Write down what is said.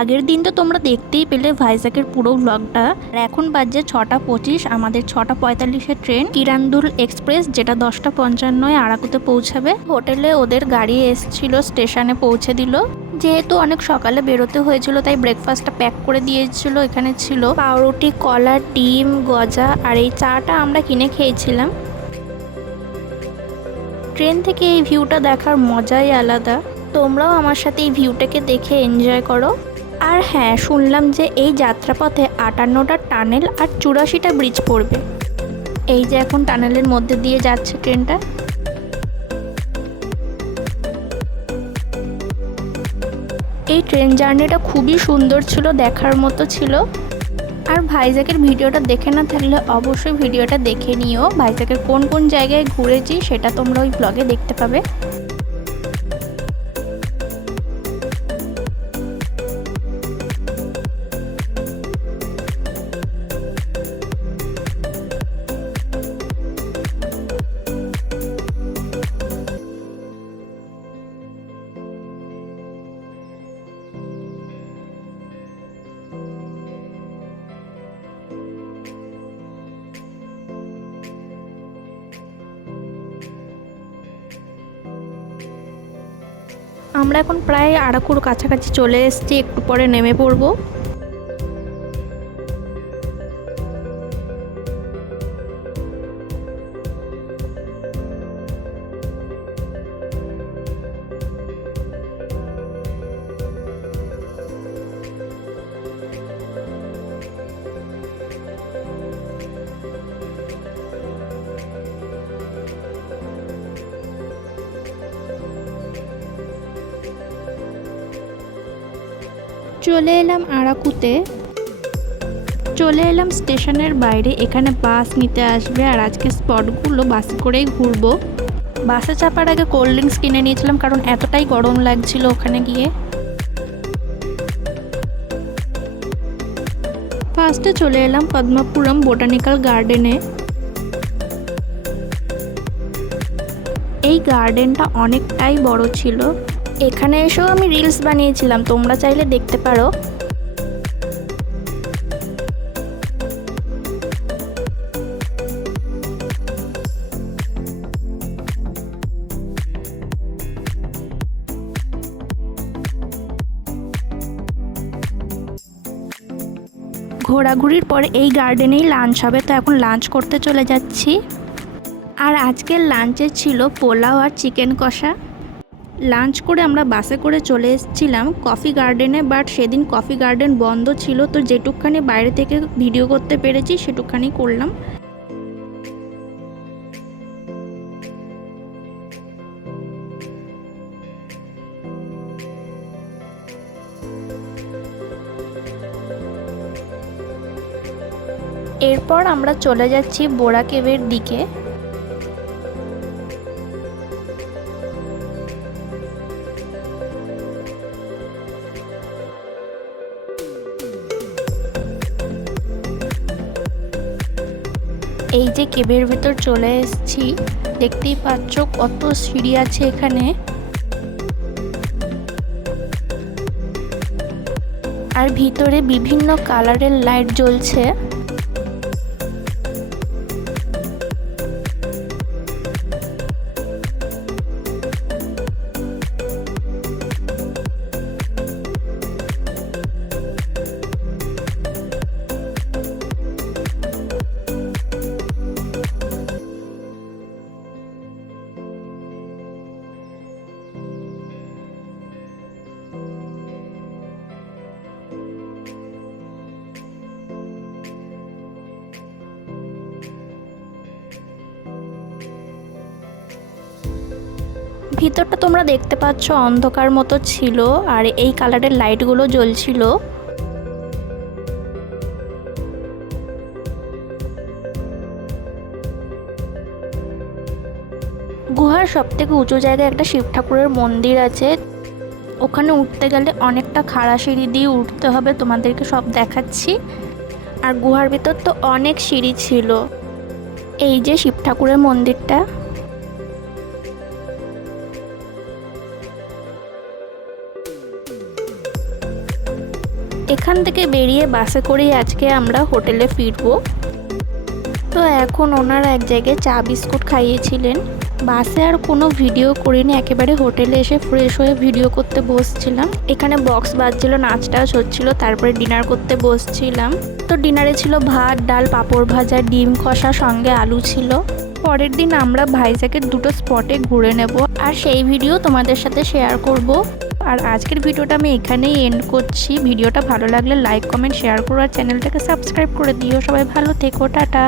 আগের দিন তো তোমরা দেখতেই পেলে ভাইজাকের পুরো ব্লগটা আর এখন বাজে ছটা পঁচিশ, আমাদের ছটা পঁয়তাল্লিশের ট্রেন। কিরান্দুল এক্সপ্রেস, যেটা দশটা পঞ্চান্নয় আরাকুতে পৌঁছাবে। হোটেলে ওদের গাড়ি এসছিল, স্টেশনে পৌঁছে দিল। যেহেতু অনেক সকালে বেরোতে হয়েছিল, তাই ব্রেকফাস্টটা প্যাক করে দিয়েছিল, এখানে ছিল। পাউরুটি, কলা, ডিম, গজা, আর এই চাটা আমরা কিনে খেয়েছিলাম। ট্রেন থেকে এই ভিউটা দেখার মজাই আলাদা। তোমরাও আমার সাথে এই ভিউটাকে দেখে এনজয় করো। আর হ্যাঁ শুনলাম যে এই যাত্রাপথে আটান্নটা টানেল আর চুরাশিটা ব্রিজ পড়বে। এই যে এখন টানেলের মধ্যে দিয়ে যাচ্ছে ট্রেনটা। এই ট্রেন জার্নিটা খুবই সুন্দর ছিল, দেখার মতো ছিল। আর ভাইজাকের ভিডিওটা দেখে না থাকলে অবশ্যই ভিডিওটা দেখে নিও। ভাইজাকের কোন কোন জায়গায় ঘুরেছি সেটা তোমরা ওই ব্লগে দেখতে পাবে। আমরা এখন প্রায় আরাকুর কাছাকাছি চলে এসেছি একটু পরে নেমে পড়ব। চলে এলাম আরাকুতে। চলে এলাম স্টেশনের বাইরে, এখানে বাস নিতে আসবে আর আজকে স্পটগুলো বাসে করেই ঘুরবো। বাসে চাপার আগে কোল্ড ড্রিঙ্কস কিনে নিয়েছিলাম কারণ এতটাই গরম লাগছিল ওখানে গিয়ে। ফার্স্টে চলে এলাম পদ্মাপুরম বোটানিক্যাল গার্ডেনে। এই গার্ডেনটা অনেকটাই বড় ছিল। এখানে এসেও আমি রিলস বানিয়েছিলাম, তোমরা চাইলে দেখতে পারো। ঘোরাঘুরির পরে এই গার্ডেনেই লাঞ্চ হবে, তো এখন লাঞ্চ করতে চলে যাচ্ছি। আর আজকের লাঞ্চে ছিল পোলাও আর চিকেন কষা। লাঞ্চ করে আমরা বাসে করে চলে এসেছিলাম কফি গার্ডেনে বাট সেদিন কফি গার্ডেন বন্ধ ছিল, তো যেটুকখানি বাইরে থেকে ভিডিও করতে পেরেছি, সেটুকখানি করলাম। এরপর আমরা চলে যাচ্ছি বোরা কেবের দিকে। এই যে কেবের ভেতর চলে এসেছি, দেখতেই পাচ্ছ কত সিঁড়ি আছে এখানে। আর ভিতরে বিভিন্ন কালারের লাইট জ্বলছে। ভিতরটা তোমরা দেখতে পাচ্ছ, অন্ধকার মতো ছিল আর এই কালারের লাইটগুলো জ্বলছিল। গুহার সব থেকে উঁচু জায়গায় একটা শিব ঠাকুরের মন্দির আছে। ওখানে উঠতে গেলে অনেকটা খাড়া সিঁড়ি দিয়ে উঠতে হবে, তোমাদেরকে সব দেখাচ্ছি। আর গুহার ভিতর তো অনেক সিঁড়ি ছিল। এই যে শিব ঠাকুরের মন্দিরটা। এখান থেকে বেরিয়ে বাসে করেই আজকে আমরা হোটেলে ফিরবো। তো এখন ওনারা এক জায়গায় চা বিস্কুট খাইয়েছিলেন। বাসে আর কোনো ভিডিও করিনি, একেবারে হোটেলে এসে ফ্রেশ হয়ে ভিডিও করতে বসছিলাম। এখানে বক্স বাজছিল নাচ টাচ হচ্ছিল, তারপরে ডিনার করতে বসছিলাম। তো ডিনারে ছিল ভাত, ডাল, পাঁপড় ভাজা, ডিম কষা, সঙ্গে আলু ছিল। পরের দিন আমরা ভাইজ্যাকের দুটো স্পটে ঘুরে নেব আর সেই ভিডিও তোমাদের সাথে শেয়ার করব। আর আজকের ভিডিওটা আমি এখানেই এন্ড করছি। ভিডিওটা ভালো লাগলে লাইক কমেন্ট শেয়ার করো আর চ্যানেলটাকে সাবস্ক্রাইব করে দিও। সবাই ভালো থেকো, টাটা।